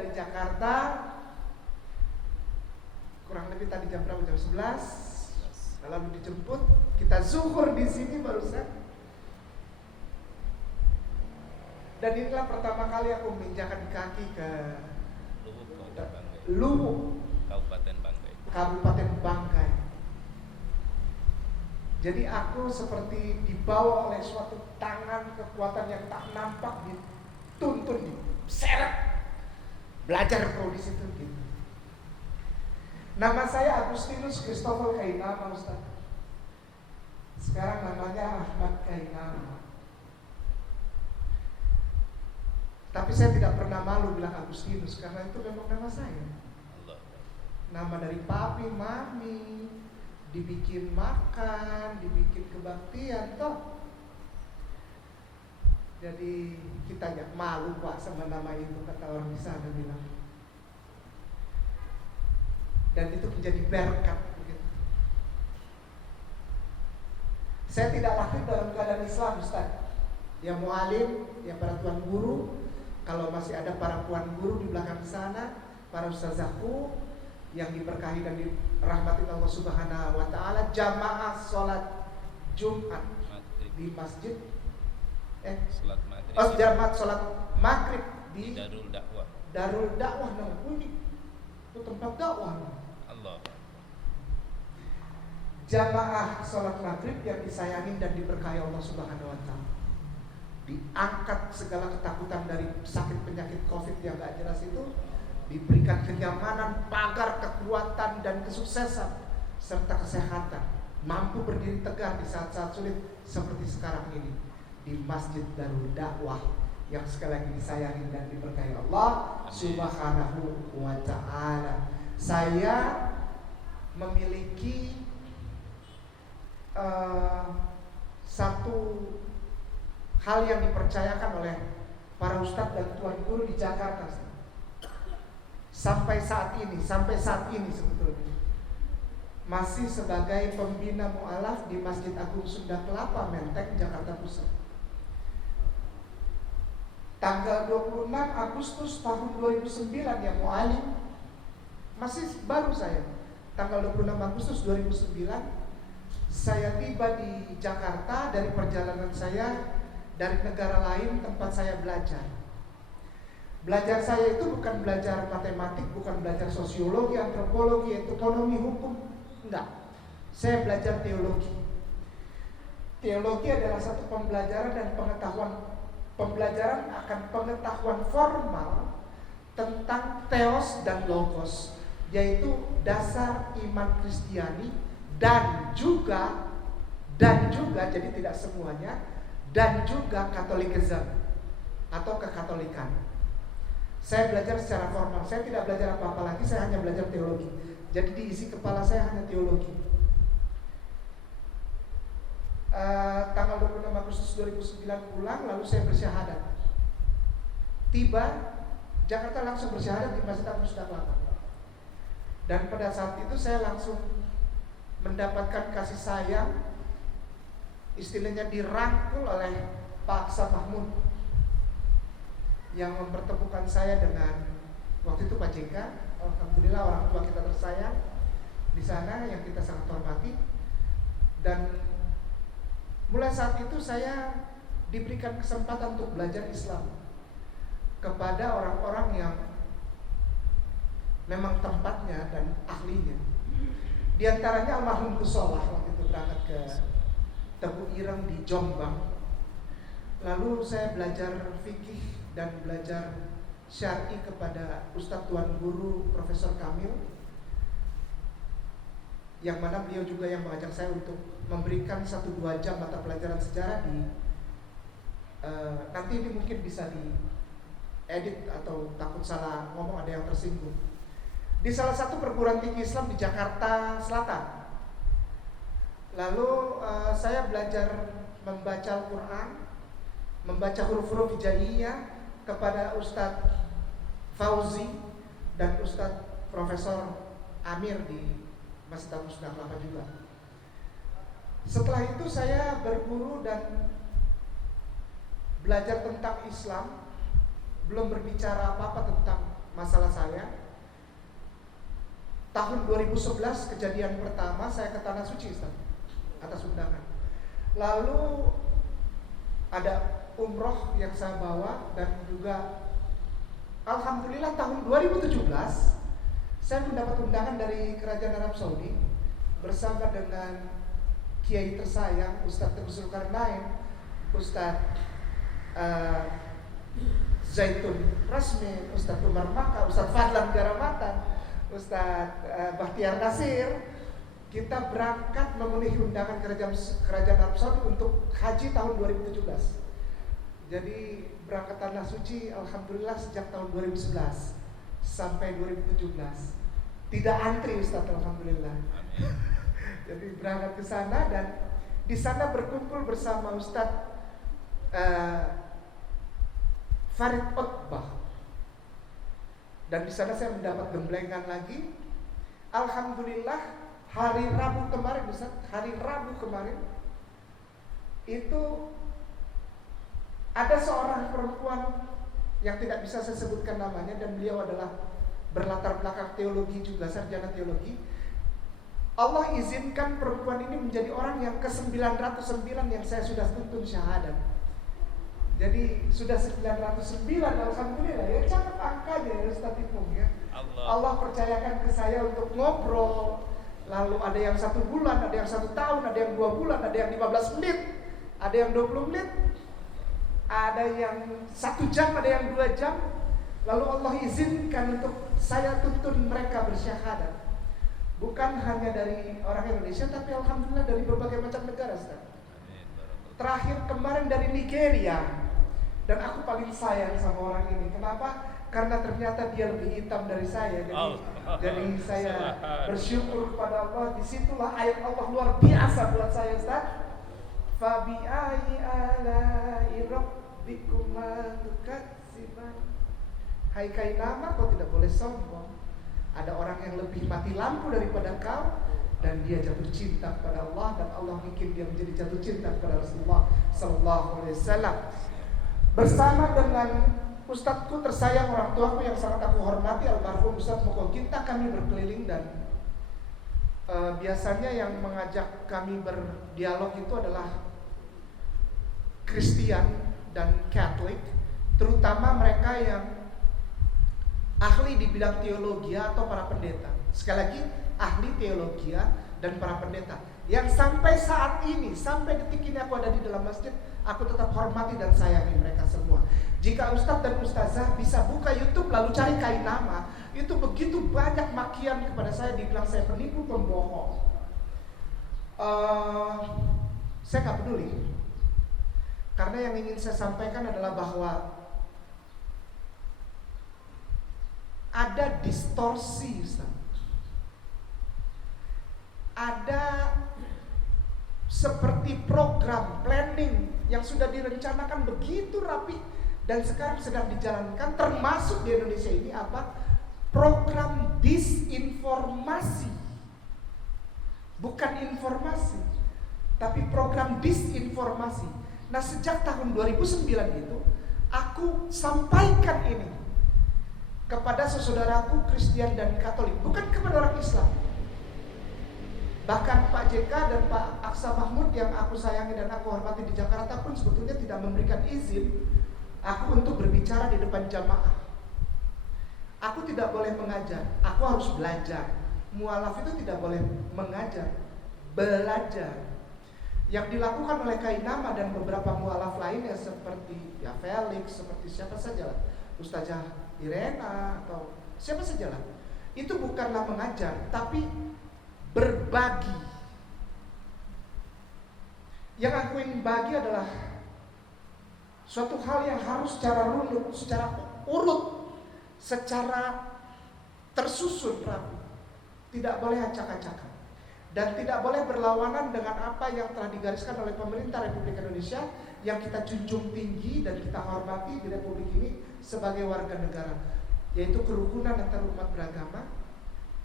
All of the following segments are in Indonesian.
dari Jakarta kurang lebih tadi jam berapa? Jam 11. Lalu dijemput, kita zuhur di sini barusan. Dan inilah pertama kali aku menginjakan kaki ke Luwuk, Kabupaten Bangkai. Jadi aku seperti dibawa oleh suatu tangan kekuatan yang tak nampak, dituntun, diseret, belajar kau di situ gitu. Nama saya Agustinus Christopher Kainama, Ustaz. Sekarang namanya Ahmad Kainama. Tapi saya tidak pernah malu bilang Agustinus karena itu memang nama saya. Nama dari papi, mami, dibikin makan, dibikin kebaktian toh. Jadi kita jangan malu Pak sama nama itu, kata orang di sana bilang. Dan itu menjadi berkat begitu. Saya tidak lahir dalam keadaan Islam, Ustaz. Yang mualim, yang para tuan guru, kalau masih ada para tuan guru di belakang sana, para ustazahku yang diberkahi dan dirahmati Allah Subhanahu wa taala, jamaah salat Jumat di masjid jamaah salat maghrib di Darul Dakwah Unik. Itu tempat dakwah. Jamaah salat maghrib yang disayangin dan diberkahi Allah Subhanahu wa taala. Diangkat segala ketakutan dari sakit penyakit Covid yang gak jelas itu, diberikan kenyamanan, pagar kekuatan dan kesuksesan serta kesehatan, mampu berdiri tegak di saat-saat sulit seperti sekarang ini di Masjid Darul Dakwah yang sekali lagi disayangi dan diberkahi Allah Subhanahu wa taala. Saya memiliki satu hal yang dipercayakan oleh para ustadz dan tuan guru di Jakarta sampai saat ini sebetulnya masih sebagai pembina mu'alaf di Masjid Agung Sunda Kelapa, Menteng, Jakarta Pusat. Tanggal 26 Agustus tahun 2009 ya mu'alim, masih baru saya. Tanggal 26 Agustus 2009 saya tiba di Jakarta dari perjalanan saya dari negara lain tempat saya belajar. Belajar saya itu bukan belajar matematik, bukan belajar sosiologi, antropologi, ekonomi, hukum, enggak. Saya belajar teologi. Teologi adalah satu pembelajaran dan pembelajaran akan pengetahuan formal tentang theos dan logos, yaitu dasar iman Kristiani dan juga jadi tidak semuanya, dan juga Katolikisme atau kekatolikan. Saya belajar secara formal, saya tidak belajar apa-apa lagi, saya hanya belajar teologi. Jadi diisi kepala saya hanya teologi. Tanggal 26 Agustus 2009 pulang, lalu saya bersyahadat. Tiba Jakarta langsung bersyahadat di Masjid Agung Sunda Kelapa. Dan pada saat itu saya langsung mendapatkan kasih sayang, istilahnya dirangkul oleh Pak Aksa Mahmud yang mempertemukan saya dengan waktu itu Pak JK. Alhamdulillah orang tua kita tersayang di sana yang kita sangat hormati. Dan mulai saat itu saya diberikan kesempatan untuk belajar Islam kepada orang-orang yang memang tempatnya dan ahlinya. Di antaranya almarhum Gus Solah waktu itu berangkat ke Tebu Ireng di Jombang. Lalu saya belajar fikih dan belajar syar'i kepada Ustadz Tuan Guru Profesor Kamil, yang mana beliau juga yang mengajak saya untuk memberikan 1-2 jam mata pelajaran sejarah di nanti ini mungkin bisa diedit atau takut salah ngomong ada yang tersinggung, di salah satu perguruan tinggi Islam di Jakarta Selatan. Lalu saya belajar membaca Al-Quran, membaca huruf-huruf hijaiyah kepada Ustadz Fauzi dan Ustadz Profesor Amir di Masjid Agung Sunda Kelapa juga. Setelah itu saya berguru dan belajar tentang Islam, belum berbicara apa-apa tentang masalah saya. Tahun 2011 kejadian pertama saya ke Tanah Suci, Ustaz, atas undangan. Lalu ada umroh yang saya bawa, dan juga alhamdulillah tahun 2017 saya mendapat undangan dari Kerajaan Arab Saudi bersama dengan Kiai tersayang Ustadz Teguh Zulkarnain, Ustadz Zaitun Rasmi, Ustadz Umar Maka, Ustadz Fadlan Garamatan, Ustadz Bahtiar Nasir. Kita berangkat memenuhi undangan Kerajaan Arab Saudi untuk haji tahun 2017. Jadi berangkat Tanah Suci alhamdulillah sejak tahun 2011 sampai 2017. Tidak antri, Ustadz, alhamdulillah. Jadi berangkat ke sana, dan di sana berkumpul bersama Ustadz Farid Otbah. Dan di sana saya mendapat gemblengan lagi. Alhamdulillah hari Rabu kemarin, Ustaz, hari Rabu kemarin itu ada seorang perempuan yang tidak bisa saya sebutkan namanya, dan beliau adalah berlatar belakang teologi juga, sarjana teologi. Allah izinkan perempuan ini menjadi orang yang ke-909 yang saya sudah tuntun syahadat. Jadi sudah 909, alhamdulillah ya, catat angkanya ya Ustaz Ipung ya. Allah percayakan ke saya untuk ngobrol. Lalu ada yang 1 bulan, ada yang 1 tahun, ada yang 2 bulan, ada yang 15 menit, ada yang 20 menit, ada yang 1 jam, ada yang 2 jam. Lalu Allah izinkan untuk saya tuntun mereka bersyahadat. Bukan hanya dari orang Indonesia, tapi alhamdulillah dari berbagai macam negara, Ustaz. Terakhir kemarin dari Nigeria. Dan aku paling sayang sama orang ini. Kenapa? Karena ternyata dia lebih hitam dari saya. Jadi saya bersyukur kepada Allah. Disitulah ayat Allah luar biasa buat saya, Ustaz. Fabi'ai ala'i rabbikuma tukatsiban. Hai kainama, kau tidak boleh sombong. Ada orang yang lebih mati lampu daripada kau, dan dia jatuh cinta kepada Allah, dan Allah bikin dia menjadi jatuh cinta kepada Rasulullah sallallahu alaihi wasallam. Bersama dengan ustadzku tersayang, orang tuaku yang sangat aku hormati, almarhum Ustadz Moko Ginta, kami berkeliling, dan biasanya yang mengajak kami berdialog itu adalah Kristen dan Katolik, terutama mereka yang ahli di bidang teologi atau para pendeta. Sekali lagi, ahli teologi dan para pendeta yang sampai saat ini, sampai detik ini aku ada di dalam masjid, aku tetap hormati dan sayangi mereka semua. Jika ustadz dan ustazah bisa buka YouTube lalu cari Kainama, itu begitu banyak makian kepada saya, dibilang saya penipu, pembohong. Saya gak peduli, karena yang ingin saya sampaikan adalah bahwa ada distorsi, Ustaz. Ada seperti program planning yang sudah direncanakan begitu rapi dan sekarang sedang dijalankan, termasuk di Indonesia ini apa? Program disinformasi. Bukan informasi, tapi program disinformasi. Nah, sejak tahun 2009 itu aku sampaikan ini kepada saudaraku Kristen dan Katolik, bukan kepada orang Islam. Bahkan Pak JK dan Pak Aksa Mahmud yang aku sayangi dan aku hormati di Jakarta pun sebetulnya tidak memberikan izin aku untuk berbicara di depan jamaah. Aku tidak boleh mengajar, aku harus belajar. Mualaf itu tidak boleh mengajar, belajar. Yang dilakukan oleh Kainama dan beberapa mualaf lainnya seperti ya Felix, seperti siapa saja lah, Ustazah Irena atau siapa saja lah, itu bukanlah mengajar, tapi berbagi. Yang aku ingin bagi adalah suatu hal yang harus secara runut, secara urut, secara tersusun rapi. Tidak boleh acak-acakan dan tidak boleh berlawanan dengan apa yang telah digariskan oleh pemerintah Republik Indonesia yang kita junjung tinggi dan kita hormati di Republik ini sebagai warga negara, yaitu kerukunan antar umat beragama,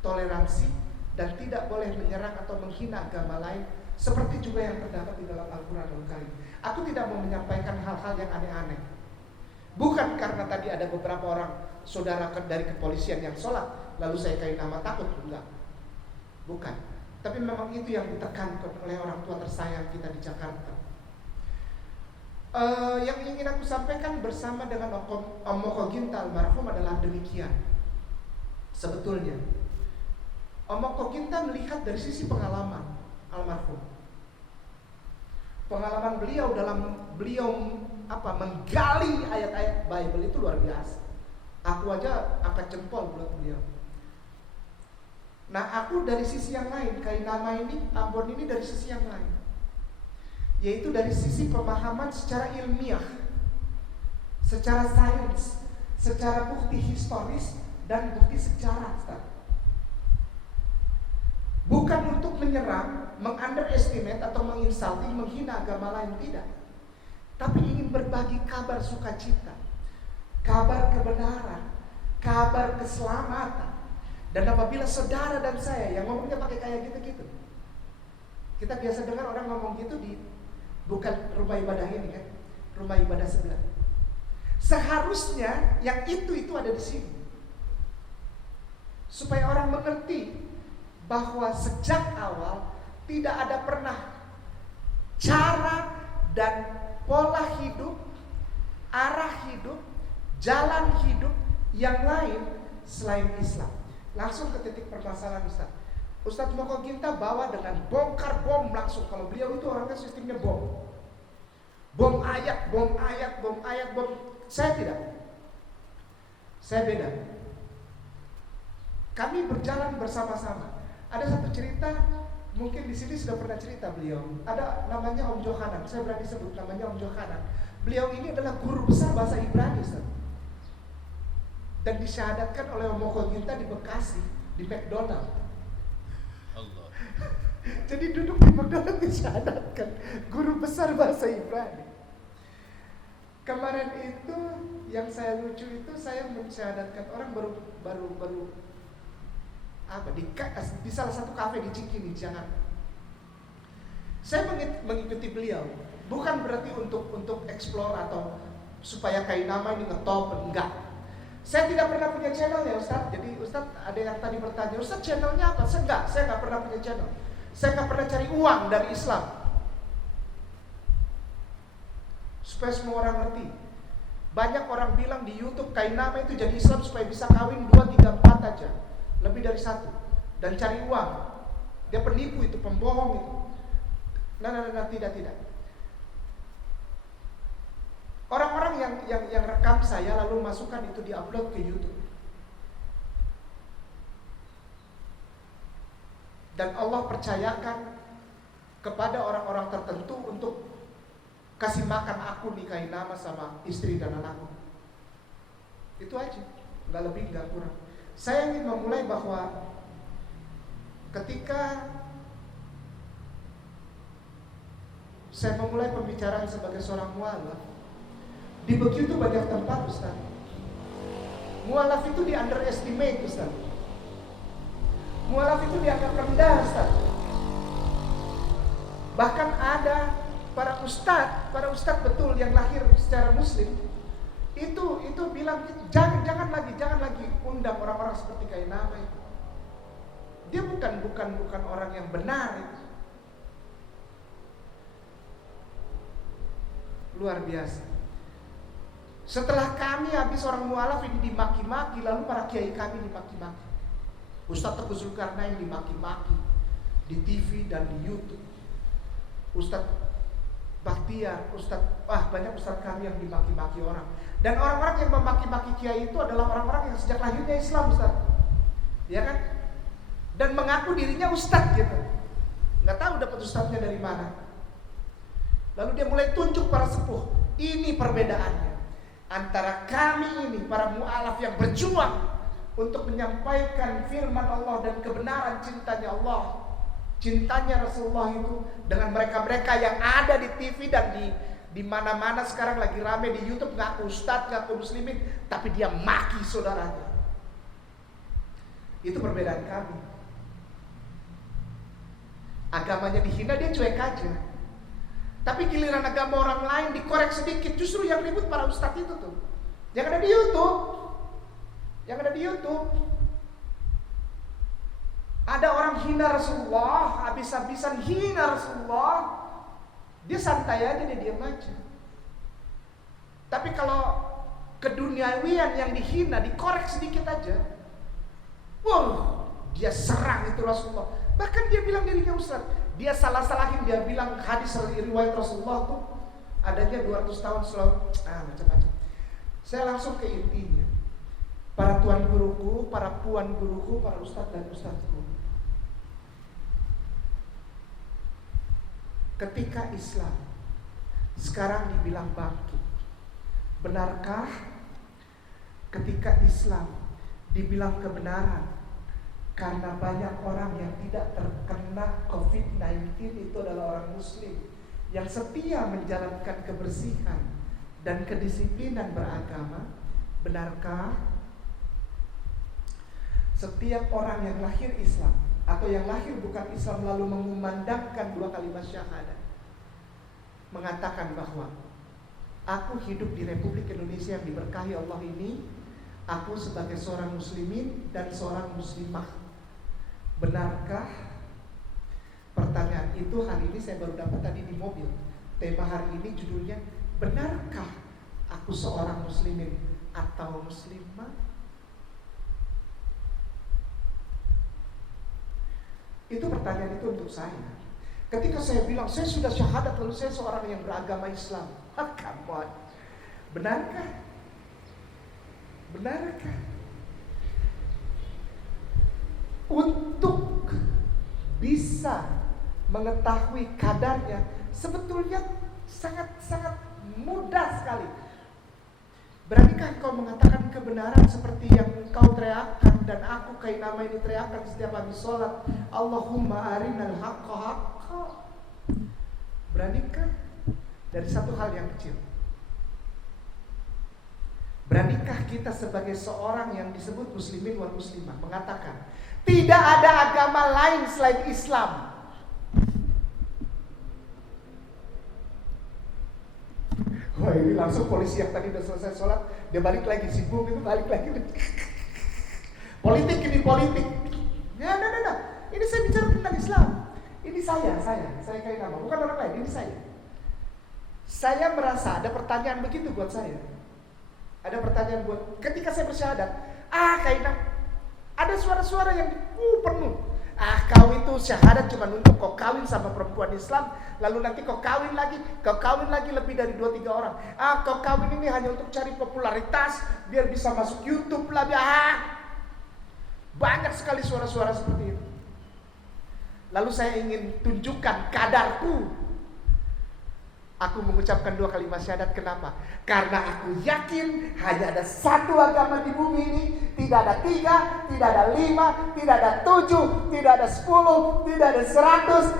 toleransi, dan tidak boleh menyerang atau menghina agama lain, seperti juga yang terdapat di dalam Al-Quran Al-Karim. Aku tidak mau menyampaikan hal-hal yang aneh-aneh, bukan karena tadi ada beberapa orang saudara dari kepolisian yang sholat lalu saya kasih nama takut, enggak, bukan. Tapi memang itu yang ditekankan oleh orang tua tersayang kita di Jakarta. Yang ingin aku sampaikan bersama dengan Om Moko Ginta almarhum adalah demikian. Sebetulnya Om Moko Ginta melihat dari sisi pengalaman almarhum. Pengalaman beliau dalam menggali ayat-ayat Bible itu luar biasa. Aku aja angkat jempol buat beliau. Nah, aku dari sisi yang lain, Kainama ini, Ambon ini dari sisi yang lain, yaitu dari sisi pemahaman secara ilmiah, secara sains, secara bukti historis dan bukti sejarah. Bukan untuk menyerang, mengunderestimate atau menginsulting, menghina agama lain, tidak. Tapi ingin berbagi kabar sukacita, kabar kebenaran, kabar keselamatan. Dan apabila saudara dan saya yang ngomongnya pakai kayak gitu-gitu, kita biasa dengar orang ngomong gitu di bukan rumah ibadah ini kan, rumah ibadah sebelah. Seharusnya yang itu ada di sini, supaya orang mengerti bahwa sejak awal tidak ada pernah cara dan pola hidup, arah hidup, jalan hidup yang lain selain Islam. Langsung ke titik permasalahan Ustaz Moko Ginta bawa dengan bongkar bom langsung. Kalau beliau itu orangnya sistemnya bom. Bom ayat. Saya tidak. Saya beda. Kami berjalan bersama-sama. Ada satu cerita, mungkin di sini sudah pernah cerita beliau. Ada namanya Om Johanan. Saya berani sebut namanya Om Johanan. Beliau ini adalah guru besar bahasa Ibrani, Ustaz. Dan disyahadatkan oleh Om Moko Ginta di Bekasi, di McDonald. Allah. Jadi duduk di McDonald disyahadatkan guru besar bahasa Ibrani. Kemarin itu yang saya lucu itu, saya mensyahadatkan orang baru di salah satu kafe di Cikini, Jakarta. Saya mengikuti beliau, bukan berarti untuk explore atau supaya Kainama ini ngetop, enggak. Saya tidak pernah punya channel ya Ustaz. Jadi Ustaz ada yang tadi bertanya, Ustaz channelnya apa? Saya nggak pernah punya channel. Saya nggak pernah cari uang dari Islam. Supaya semua orang ngerti. Banyak orang bilang di YouTube Kainama itu jadi Islam supaya bisa kawin 2, 3, 4 aja. Lebih dari 1. Dan cari uang. Dia penipu itu, pembohong itu. Nah, tidak. Orang-orang yang rekam saya lalu masukkan itu diupload ke YouTube. Dan Allah percayakan kepada orang-orang tertentu untuk kasih makan aku nih Kainama sama istri dan anakku. Itu aja, nggak lebih nggak kurang. Saya ingin memulai bahwa ketika saya memulai pembicaraan sebagai seorang mualaf, di begitu banyak tempat Ustaz, mualaf itu di underestimate Ustaz. Mualaf itu dianggap rendah Ustaz. Bahkan ada para ustadz betul yang lahir secara muslim itu bilang jangan lagi undang orang-orang seperti Kainama itu. Dia bukan orang yang benar itu. Luar biasa. Setelah kami habis orang mualaf ini dimaki-maki, lalu para kiai kami dimaki-maki. Ustadz Teguh Zulkarnain dimaki-maki di TV dan di YouTube. Ustadz Bahtiar, banyak ustadz kami yang dimaki-maki orang. Dan orang-orang yang memaki-maki kiai itu adalah orang-orang yang sejak lahirnya Islam Ustadz. Ya kan? Dan mengaku dirinya ustadz gitu. Nggak tahu dapat ustadznya dari mana. Lalu dia mulai tunjuk para sepuh. Ini perbedaannya antara kami ini, para mu'alaf yang berjuang untuk menyampaikan firman Allah dan kebenaran cintanya Allah, cintanya Rasulullah itu, dengan mereka-mereka yang ada di TV dan di mana-mana sekarang lagi rame di YouTube, ngaku ustadz, ngaku muslimin, tapi dia maki saudaranya. Itu perbedaan kami. Agamanya dihina, dia cuek aja. Tapi giliran agama orang lain dikorek sedikit, justru yang ribut para ustadz itu tuh, yang ada di YouTube. yang ada di YouTube. Ada orang hina Rasulullah, habis-habisan hina Rasulullah, dia santai aja, dia diam aja. Tapi kalau keduniawian yang dihina, dikorek sedikit aja, dia serang itu Rasulullah. Bahkan dia bilang dirinya ustaz. Dia salah-salahin, dia bilang hadis riwayat Rasulullah tuh adanya 200 tahun selalu macam-macam. Saya langsung ke intinya. Para tuan guruku, para puan guruku, para ustaz dan ustazku. Ketika Islam sekarang dibilang bangkit, benarkah ketika Islam dibilang kebenaran karena banyak orang yang tidak terkena COVID-19 itu adalah orang muslim yang setia menjalankan kebersihan dan kedisiplinan beragama? Benarkah setiap orang yang lahir Islam atau yang lahir bukan Islam lalu mengumandangkan 2 kalimat syahadat, mengatakan bahwa aku hidup di Republik Indonesia yang diberkahi Allah ini, aku sebagai seorang muslimin dan seorang muslimah, benarkah? Pertanyaan itu hari ini saya baru dapat tadi di mobil. Tema hari ini judulnya, benarkah aku seorang muslimin atau muslimah? Itu pertanyaan itu untuk saya. Ketika saya bilang saya sudah syahadat lalu saya seorang yang beragama Islam, come on. Benarkah? Benarkah? Untuk bisa mengetahui kadarnya sebetulnya sangat-sangat mudah sekali. Beranakah engkau mengatakan kebenaran seperti yang engkau teriakkan dan aku kainama ini teriakkan setiap habis sholat, Allahumma arinal haqqa haqqa? Beranikah? Dari satu hal yang kecil. Beranikah kita sebagai seorang yang disebut muslimin wal muslimah mengatakan tidak ada agama lain selain Islam? Wah, ini langsung polisi yang tadi udah selesai sholat, dia balik lagi, sibuk itu balik lagi. Politik ini politik. Ya, nah. Ini saya bicara tentang Islam. Ini saya kayak nama, bukan orang lain, ini saya. Saya merasa ada pertanyaan begitu buat saya. Ada pertanyaan buat ketika saya bersyahadat, kayaknya ada suara-suara yang penuh. Kau itu syahadat cuma untuk kau kawin sama perempuan Islam, lalu nanti kau kawin lagi lebih dari 2-3 orang. Kau kawin ini hanya untuk cari popularitas, biar bisa masuk YouTube lagi. Banyak sekali suara-suara seperti itu. Lalu saya ingin tunjukkan kadarku. Aku mengucapkan 2 kalimat syahadat. Kenapa? Karena aku yakin hanya ada satu agama di bumi ini. Tidak ada 3, tidak ada 5, tidak ada 7, tidak ada 10, tidak ada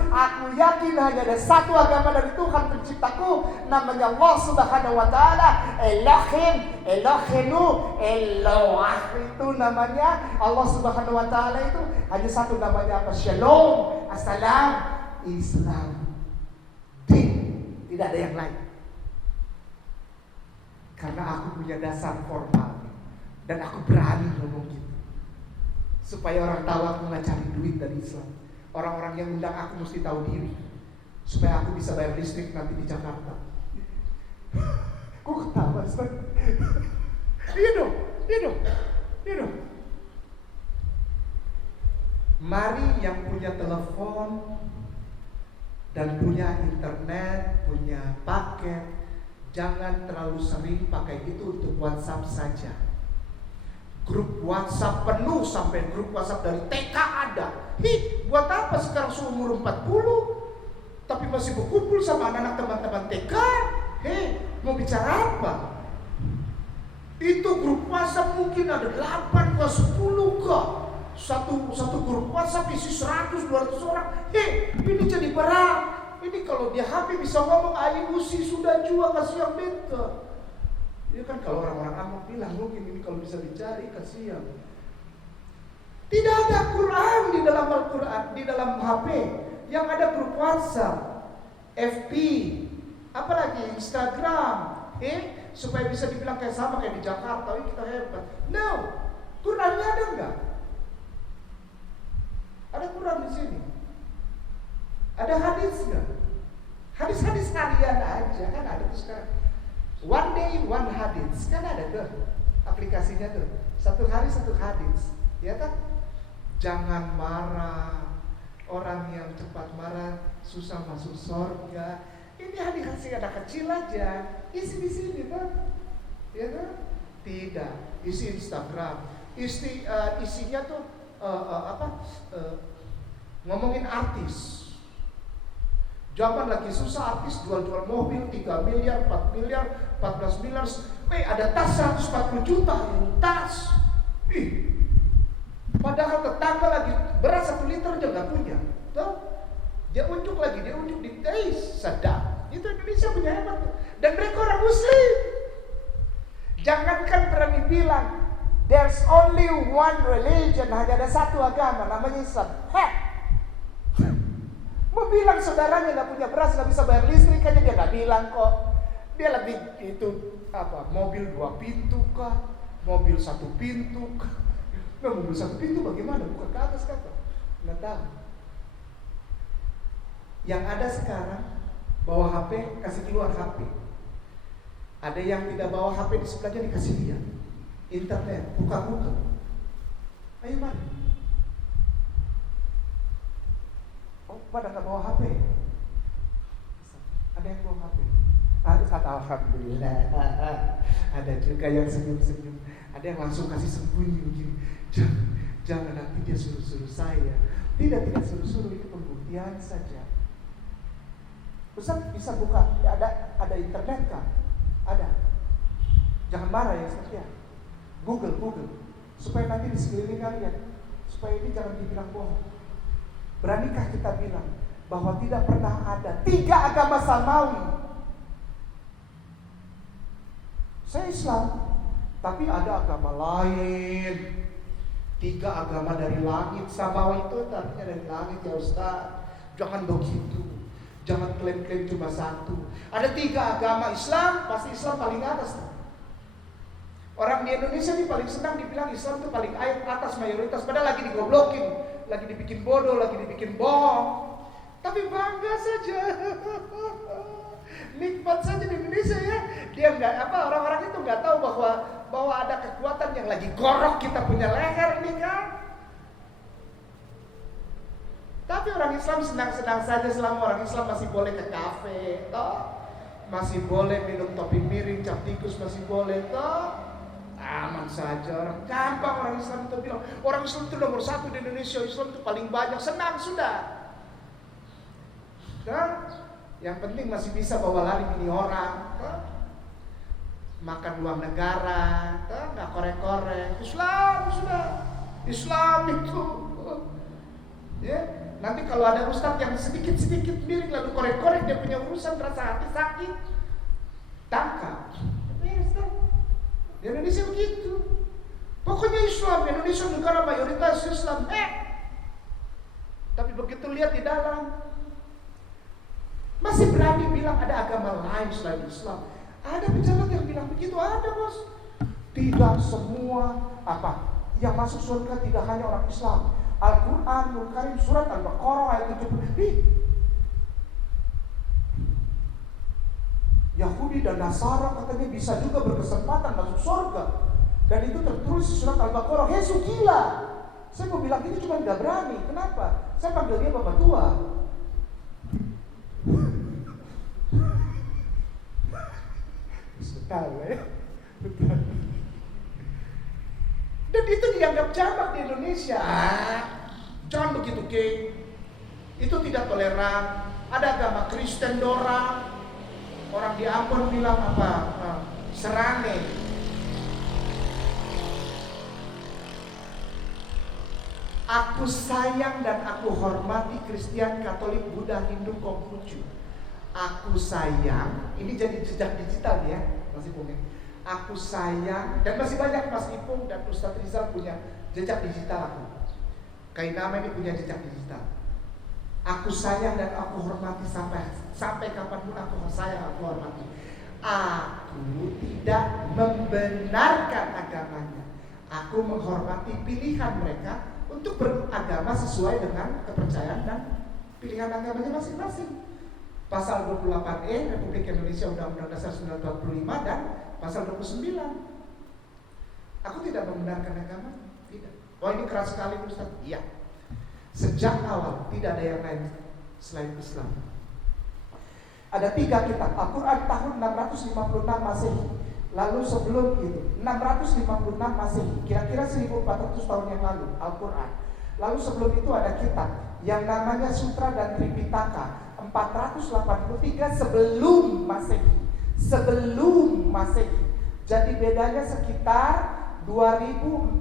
100. Aku yakin hanya ada satu agama dari Tuhan penciptaku, namanya Allah Subhanahu wa taala. Elohenu, Eloah itu namanya. Allah Subhanahu wa taala itu hanya satu namanya apa? Shalom, Assalam, Islam. Tidak ada yang lain. Karena aku punya dasar formal dan aku berani ngomong gitu, supaya orang tahu aku nggak cari duit dari Islam. Orang-orang yang undang aku mesti tahu diri, supaya aku bisa bayar listrik nanti di Jakarta. Kok ketawa Ustaz? Iya dong. Mari yang punya telepon dan punya internet, punya paket, jangan terlalu sering pakai itu untuk WhatsApp saja. Grup WhatsApp penuh, sampai grup WhatsApp dari TK ada. Buat apa sekarang seumur 40 tapi masih berkumpul sama anak-anak teman-teman TK? Mau bicara apa? Itu grup WhatsApp mungkin ada 8 ke 10 ke. Satu grup WhatsApp isi 100-200 orang. Ini jadi berat. Ini kalau dia HP bisa ngomong usi sudah jua kasih yang beta. Ini kan kalau orang-orang amok bilang mungkin ini kalau bisa dicari kasihan. Tidak ada Quran di dalam Al-Quran, di dalam HP. Yang ada grup WhatsApp, FB, apalagi Instagram. Supaya bisa dibilang kayak sama kayak di Jakarta, kita hebat. No. Qurannya ada enggak? Ada Quran di sini. Ada hadis enggak? Hadis-hadis harian aja kan ada tuh sekarang. One day one hadis kan ada tuh aplikasinya tuh. Satu hari satu hadis, ya kan? Jangan marah. Orang yang cepat marah susah masuk surga. Ini hadis anak kecil aja. Isi di sini tuh, ya kan? Tidak. Isi Instagram. Isinya tuh ngomongin artis. Zaman lagi susah artis jual-jual mobil 3 miliar, 4 miliar, 14 miliar. Ada tas 140 juta yang tas. Padahal tetangga lagi beras 1 liter aja nggak punya. Tuh, dia unjuk lagi, dia unjuk di sedap. Itu Indonesia punya hebat tuh. Dan mereka orang Muslim. Jangankan berani bilang there's only one religion, hanya ada satu agama namanya Islam. Mau bilang saudaranya nggak punya beras, nggak bisa bayar listrik aja dia nggak bilang kok. Dia lebih itu mobil 2 pintu kah, mobil 1 pintu kah? Nah, mobil 1 pintu bagaimana? Buka ke atas kata? Nggak tahu. Yang ada sekarang bawa HP, kasih keluar HP. Ada yang tidak bawa HP di sebelahnya dikasih lihat. Internet, buka. Ayo mari. Oh, pada nggak bawa HP. Ada yang bawa HP. Alhamdulillah. Ada juga yang senyum-senyum. Ada yang langsung kasih sembunyi begini. Jangan nanti dia suruh-suruh saya. Tidak suruh-suruh, itu pembuktian saja. Ustaz bisa buka, ada internet kah? Ada. Jangan marah ya seperti ya. Google, supaya nanti di sekeliling kalian, supaya ini jangan dibilang bohong. Beranikah kita bilang bahwa tidak pernah ada 3 agama samawi? Saya Islam, tapi ada agama lain. 3 agama dari langit. Samawi itu artinya dari langit ya Ustaz. Jangan begitu. Jangan klaim-klaim cuma 1. Ada 3 agama. Islam, pasti Islam paling atas. Orang di Indonesia ini paling senang dibilang Islam itu paling atas mayoritas. Padahal lagi digoblokin, lagi dibikin bodoh, lagi dibikin bohong. Tapi bangga saja. Nikmat saja di Indonesia ya. Dia orang-orang itu nggak tahu bahwa ada kekuatan yang lagi gorok kita punya leher ini kan. Tapi orang Islam senang-senang saja selama orang Islam masih boleh ke kafe, toh. Masih boleh minum topi miring, cap tikus masih boleh, toh. Aman saja. Gampang orang Islam itu bilang, orang Islam itu nomor 1 di Indonesia, Islam itu paling banyak, senang sudah. Kan? Yang penting masih bisa bawa lari ini orang, toh. Makan uang negara, toh, nggak korek-korek. Islam sudah. Islam itu. Ya. Nanti kalau ada ustadz yang sedikit-sedikit miring lalu korek-korek dia punya urusan, rasa hati sakit, tangkap. Di Indonesia begitu. Pokoknya Islam, Indonesia negara mayoritas Islam. Tapi begitu lihat di dalam, masih berani bilang ada agama lain selain Islam. Ada pejabat yang bilang begitu, ada bos. Tidak semua yang masuk surga tidak hanya orang Islam. Al-Quran, Al-Karim, surat Al-Baqarah ayat 70. Yahudi dan Nasara katanya bisa juga berkesempatan masuk surga. Dan itu tertulis di surat Al-Baqarah. Yesus gila. Saya mau bilang ini cuma gak berani. Kenapa? Saya panggil dia Bapak Tua. Sekali ya. Dan itu dianggap jamak di Indonesia. Jangan begitu, itu tidak toleran. Ada agama Kristen dorang. Orang di Ambon bilang serane. Aku sayang dan aku hormati Kristen, Katolik, Buddha, Hindu, Konghucu. Aku sayang. Ini jadi jejak digital ya, masih punya. Aku sayang, dan masih banyak Mas Ipung dan Ustadz Rizal punya jejak digital aku. Kainama ini punya jejak digital. Aku sayang dan aku hormati sampai kapanpun aku sayang, aku hormati. Aku tidak membenarkan agamanya. Aku menghormati pilihan mereka untuk beragama sesuai dengan kepercayaan dan pilihan agamanya masing-masing. Pasal 28E Republik Indonesia Undang-Undang Dasar 1945 dan pasal 29. Aku tidak membenarkan agama, tidak. Oh, ini keras sekali Ustaz. Iya. Sejak awal tidak ada yang lain selain Islam. Ada 3 kitab. Al-Quran tahun 656 Masehi. Lalu sebelum itu 656 Masehi, kira-kira 1400 tahun yang lalu, Al-Quran. Lalu sebelum itu ada kitab yang namanya Sutra dan Tripitaka 483 sebelum Masehi. Sebelum Masehi. Jadi bedanya sekitar 2400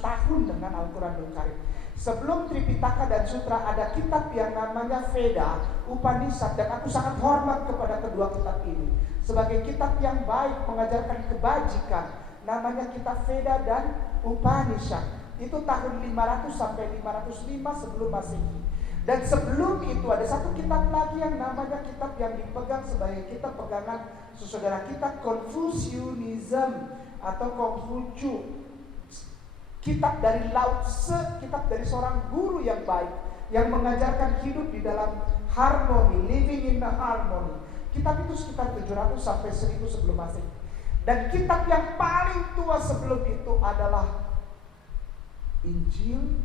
tahun dengan Al-Quranul Karim. Sebelum Tripitaka dan Sutra ada kitab yang namanya Veda, Upanishad, dan aku sangat hormat kepada kedua kitab ini sebagai kitab yang baik mengajarkan kebajikan. Namanya kitab Veda dan Upanishad. Itu tahun 500 sampai 505 sebelum Masehi. Dan sebelum itu ada satu kitab lagi yang namanya kitab yang dipegang sebagai kitab pegangan saudara kita, Confucianism atau Konghucu. Kitab dari Lao Tse, kitab dari seorang guru yang baik yang mengajarkan hidup di dalam harmoni, living in the harmony. Kitab itu sekitar 700 sampai 1000 sebelum Masehi. Dan kitab yang paling tua sebelum itu adalah Injil,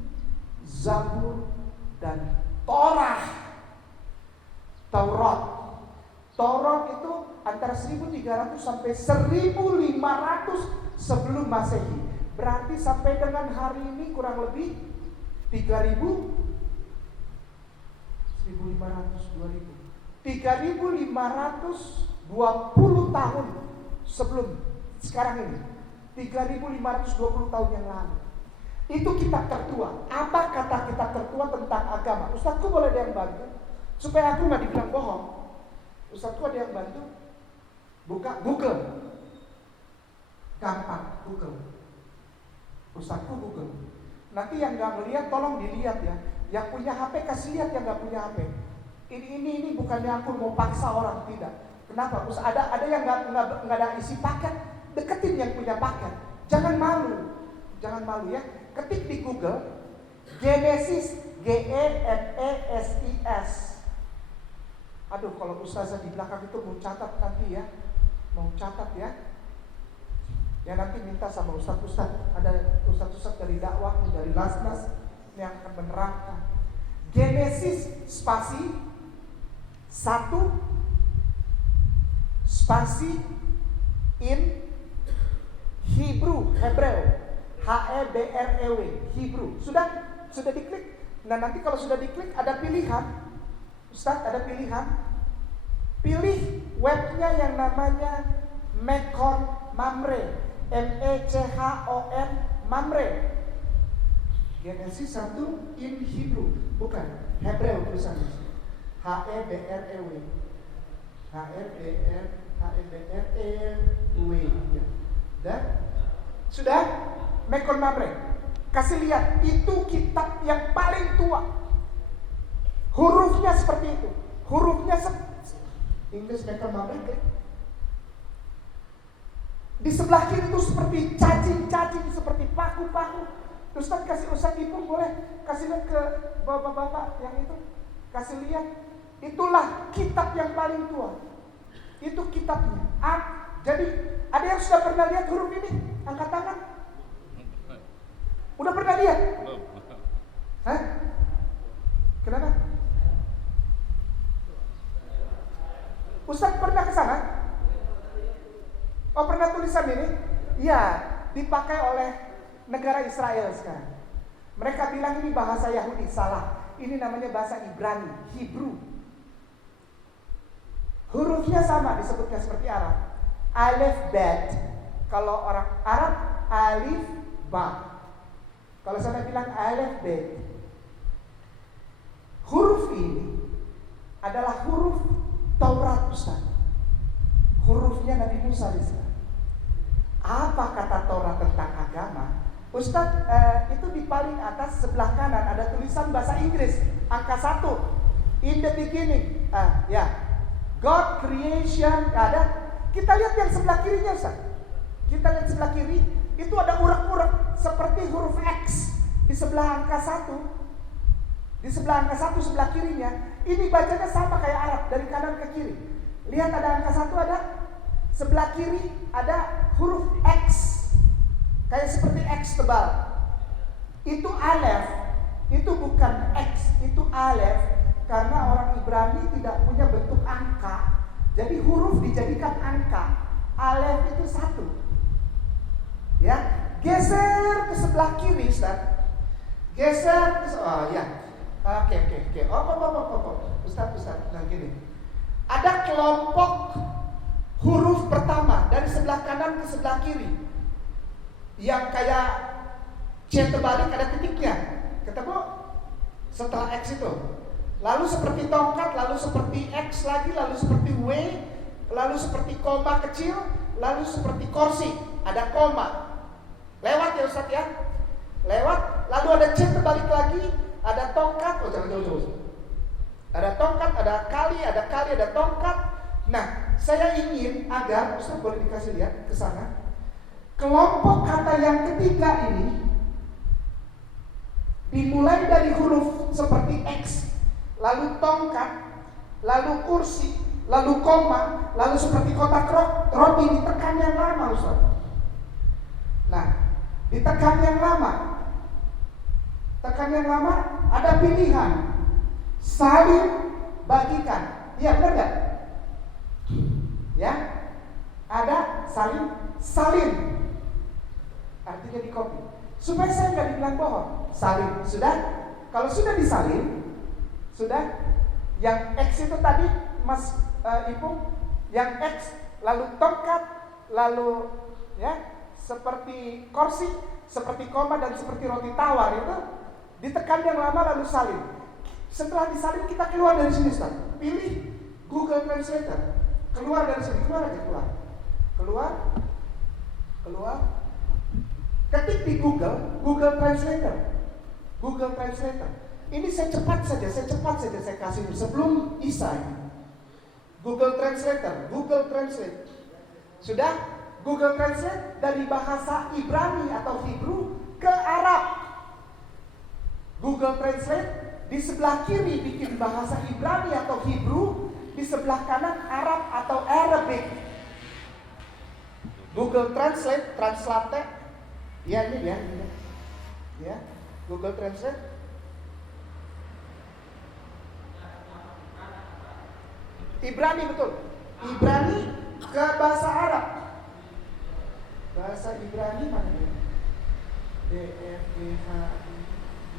Zabur, dan Taurat. Taurat itu antara 1300 sampai 1500 sebelum Masehi. Berarti sampai dengan hari ini kurang lebih 3000, 1500, 2000, 3520 tahun sebelum sekarang ini. 3520 tahun yang lalu. Itu kitab tertua. Apa kata kitab tertua tentang agama? Ustazku boleh ada yang bantu supaya aku gak dibilang bohong. Ustazku ada yang bantu? Buka Google. Gampang, Google. Ustazku Google. Nanti yang gak melihat tolong dilihat ya. Yang punya HP kasih lihat yang gak punya HP. Ini bukannya aku mau paksa orang, tidak. Kenapa? Ada yang gak ada isi paket, deketin yang punya paket. Jangan malu ya. Ketik di Google Genesis, Genesis. Aduh, kalau ustazah di belakang itu mau catat nanti ya. Ya nanti minta sama ustaz, ada ustaz dari dakwah, dari Lasnas yang akan menerangkan. Genesis spasi 1 spasi in Hebreu, Hebrew, Hebrew. Sudah diklik. Nah nanti kalau sudah diklik ada pilihan. Ustaz ada pilihan. Pilih webnya yang namanya Mechon Mamre. MECHON Mamre. Genesis 1 in Hebrew, bukan Hebreu tulisannya. HEBREW. Ya. Dan sudah Mechon Mamre. Kasih lihat, itu kitab yang paling tua. Hurufnya seperti itu. Inggris Mechon Mamre. Di sebelah kiri itu seperti cacing, seperti paku-paku. Ustaz kasih Ustaz Ibu boleh kasih lihat ke bapak-bapak yang itu. Kasih lihat. Itulah kitab yang paling tua. Itu kitabnya. Jadi ada yang sudah pernah lihat huruf ini? Angkat tangan. Udah pernah lihat? Belum. Hah? Kenapa? Ustaz pernah ke sana? Oh, pernah tulisan ini? Iya, dipakai oleh negara Israel sekarang. Mereka bilang ini bahasa Yahudi, salah. Ini namanya bahasa Ibrani, Hebrew. Hurufnya sama, disebutnya seperti Arab. Alif, Bet. Kalau orang Arab, alif, ba. Kalau saya bilang alif, Bet. Huruf ini adalah huruf Taurat, Ustaz. Hurufnya Nabi Musa disana. Apa kata Taurat tentang agama? Ustaz, itu di paling atas sebelah kanan ada tulisan bahasa Inggris, angka 1. In the beginning, God creation, ada. Kita lihat yang sebelah kirinya, Ustaz. Kita lihat sebelah kiri, itu ada urak-urak seperti huruf X di sebelah angka 1. Di sebelah angka 1 sebelah kirinya, ini bacanya sama kayak Arab dari kanan ke kiri. Lihat ada angka 1 ada, sebelah kiri ada huruf X. Kayak seperti X tebal. Itu alef, itu bukan X, itu alef. Karena orang Ibrani tidak punya bentuk angka, jadi huruf dijadikan angka. Alef itu 1. Ya, geser ke sebelah kiri, Ustaz. Geser ke ya. Oke. Ustaz. Nah gini. Ada kelompok huruf pertama dari sebelah kanan ke sebelah kiri yang kayak C terbalik ada titiknya. Ketemu? Setelah X itu. Lalu seperti tongkat, lalu seperti X lagi, lalu seperti W, lalu seperti koma kecil, lalu seperti kursi, ada koma. Lewat ya Ustaz ya? Lewat, lalu ada C terbalik lagi, ada tongkat, jangan jauh-jauh. Ada tongkat, ada kali, ada tongkat. Nah, saya ingin agar Ustaz boleh dikasih lihat ke sana. Kelompok kata yang ketiga ini dimulai dari huruf seperti X, lalu tongkat, lalu kursi, lalu koma, lalu seperti kotak roti, ditekan yang lama Ustaz. Nah, ditekan yang lama. Tekan yang lama, ada pilihan saling bagikan. Iya benar nggak? Ya, ada salin. Artinya di copy. Supaya saya nggak dibilang bohong. Salin, sudah? Kalau sudah disalin, sudah. Yang X itu tadi, Mas Ipung, yang X, lalu tongkat, lalu ya seperti kursi, seperti koma dan seperti roti tawar itu. Ditekan yang lama lalu salin. Setelah disalin kita keluar dari sini Ustaz. Pilih Google Translator. Keluar dari sini, keluar aja keluar. Ketik di Google Translator. Ini saya cepat saja saya kasih sebelum Isa ini. Google Translator, Google Translate. Sudah? Google Translate dari bahasa Ibrani atau Hebrew ke Arab. Google Translate di sebelah kiri bikin bahasa Ibrani atau Hebrew, di sebelah kanan Arab atau Arabic. Google Translate, ya ini dia. Ya, Google Translate. Ibrani betul. Ibrani ke bahasa Arab. Bahasa Ibrani mana dia?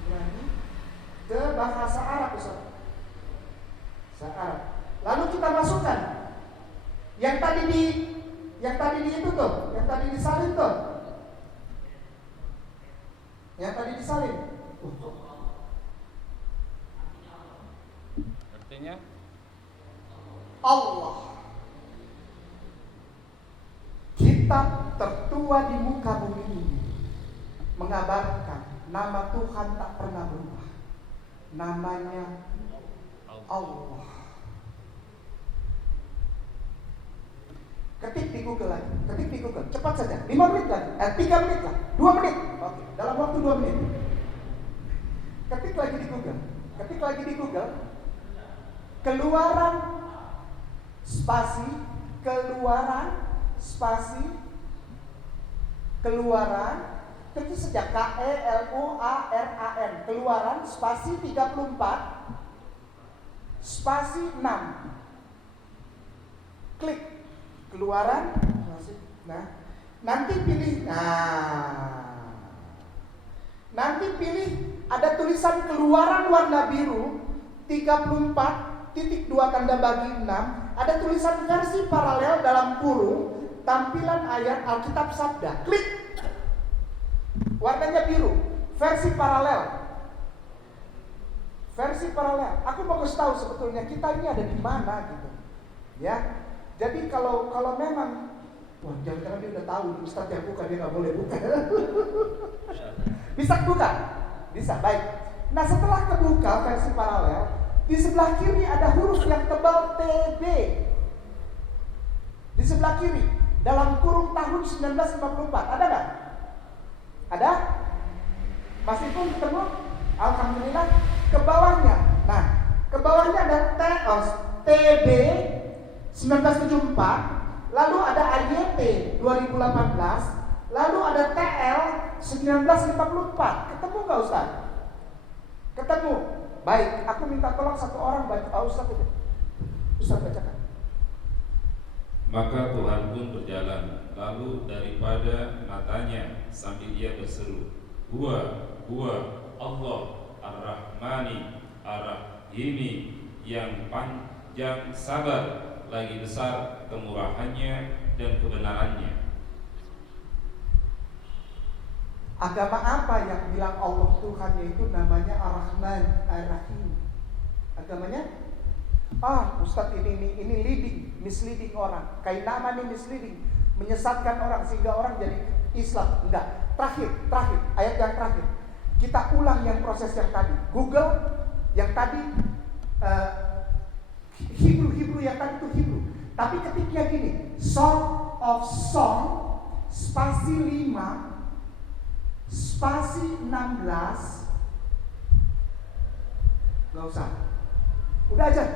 Ibrani ke bahasa Arab Ustaz. Arab. Lalu kita masukkan yang tadi di itu tuh, yang tadi disalin tuh. Yang tadi disalin. Artinya Allah, kitab tertua di muka bumi ini, mengabarkan nama Tuhan tak pernah berubah. Namanya Allah. Ketik di Google lagi, cepat saja, 5 menit lagi, 3 menit lah, 2 menit. Oke, dalam waktu 2 menit. Ketik lagi di Google, keluaran spasi, keluaran, itu sejak KELUARAN, keluaran spasi 34, spasi 6. Klik keluaran, nanti pilih ada tulisan keluaran warna biru 34.2 tanda bagi 6, ada tulisan versi paralel dalam kurung tampilan ayat Alkitab Sabda. Klik, warnanya biru, versi paralel. Aku mau kasih tahu sebetulnya kita ini ada di mana gitu, ya. Jadi kalau memang, wah jangan-jangan dia udah tahu Ustaz yang buka, dia nggak boleh buka. Bisa buka? Bisa, baik. Nah setelah kebuka versi paralel, di sebelah kiri ada huruf yang tebal TB. Di sebelah kiri, dalam kurung tahun 1954, ada nggak? Ada? Masih pun ketemu? Alhamdulillah. Ke bawahnya. Nah, ke bawahnya ada TB 1974, lalu ada AYT 2018, lalu ada TL 1954. Ketemu nggak Ustaz? Ketemu. Baik, aku minta tolong satu orang baca Ustaz itu. Ustaz bacakan. Maka Tuhan pun berjalan, lalu daripada matanya sambil ia berseru, Huwa Allah Ar-Rahmani Ar-Rahimi, yang panjang sabar, lagi besar kemurahannya dan kebenarannya. Agama apa yang bilang Allah Tuhan, yaitu namanya Ar-Rahman Ar-Rahim? Agamanya? Ustaz ini misleading orang. Kayak nama ini misleading, menyesatkan orang sehingga orang jadi Islam. Enggak. Terakhir, ayat yang terakhir. Kita ulang yang proses yang tadi. Google yang tadi Hebrew yang tadi itu Hebrew. Tapi ketiknya gini, Song of Song spasi 5 spasi 16. Gak usah. Udah aja.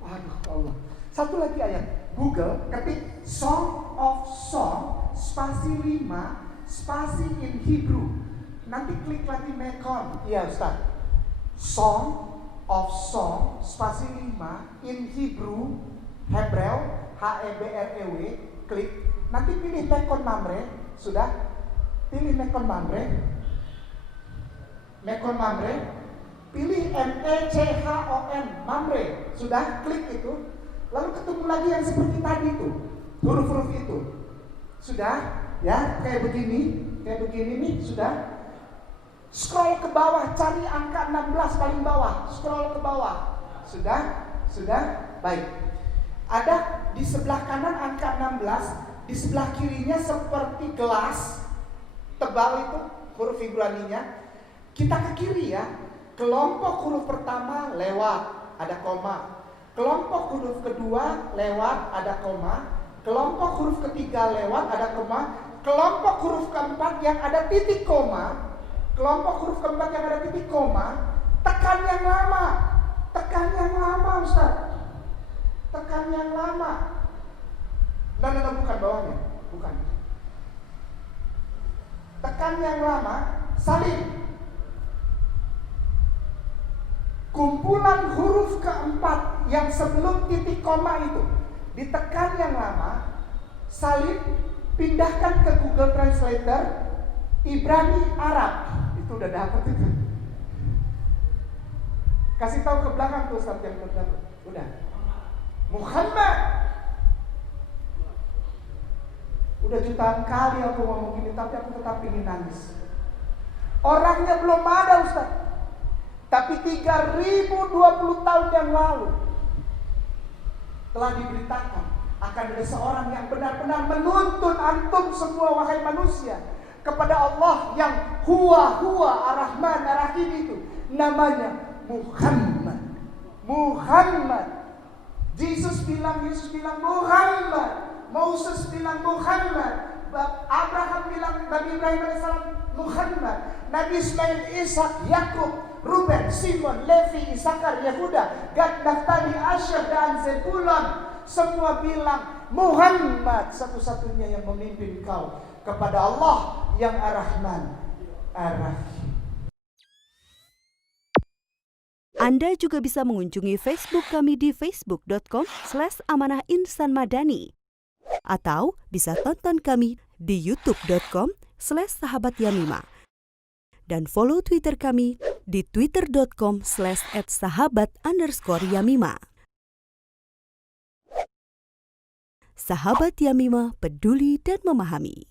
Waduh Allah. Satu lagi ayat. Google ketik Song of Song spasi 5 spasi in Hebrew. Nanti klik lagi Mekon. Iya Ustaz. Song of Song spasi 5 in Hebrew, Hebreu, HEBREW, klik. Nanti pilih Mekon Mamre. Sudah? Pilih Mekon Mamre. Pilih MECHON Mamre. Sudah? Klik itu. Lalu ketemu lagi yang seperti tadi itu, huruf-huruf itu. Sudah? Ya, kayak begini nih. Sudah? Scroll ke bawah, cari angka 16 paling bawah. Scroll ke bawah. Sudah? Baik. Ada di sebelah kanan angka 16, di sebelah kirinya seperti gelas tebal itu huruf Ibraninya. Kita ke kiri ya. Kelompok huruf pertama lewat, ada koma. Kelompok huruf kedua lewat, ada koma. Kelompok huruf ketiga lewat, ada koma. Kelompok huruf keempat yang ada titik koma. Tekan yang lama Ustaz. Tekan yang lama. Nah, bukan bawahnya. Bukan. Tekan yang lama, salin. Kumpulan huruf keempat yang sebelum titik koma itu ditekan yang lama, salin, pindahkan ke Google Translator Ibrani Arab. Itu udah dapat itu. Kasih tahu ke belakang tuh Ustaz yang belum dapat. Udah. Muhammad. Udah jutaan kali aku ngomong gini, tapi aku tetap ingin nangis. Orangnya belum ada Ustaz. Tapi 3020 tahun yang lalu telah diberitakan akan ada seorang yang benar-benar menuntun antum semua wahai manusia kepada Allah yang huwa Ar-Rahman Ar-Rahim itu. Namanya Muhammad. Yesus bilang Muhammad. Moses bilang Muhammad. Abraham bilang, Nabi Ibrahim AS Muhammad. Nabi Ismail, Ishak, Yakub, Ruben, Simon, Levi, Isakar, Yehuda, Gad, Naftali, Asher, dan Zebulon. Semua bilang Muhammad satu-satunya yang memimpin kau kepada Allah yang Ar-Rahman Ar-Rahim. Anda juga bisa mengunjungi Facebook kami di facebook.com/amanahinsanmadani atau bisa tonton kami di youtube.com/sahabatyamima dan follow Twitter kami di twitter.com/@sahabat_yamima. Sahabat Yamima, peduli dan memahami.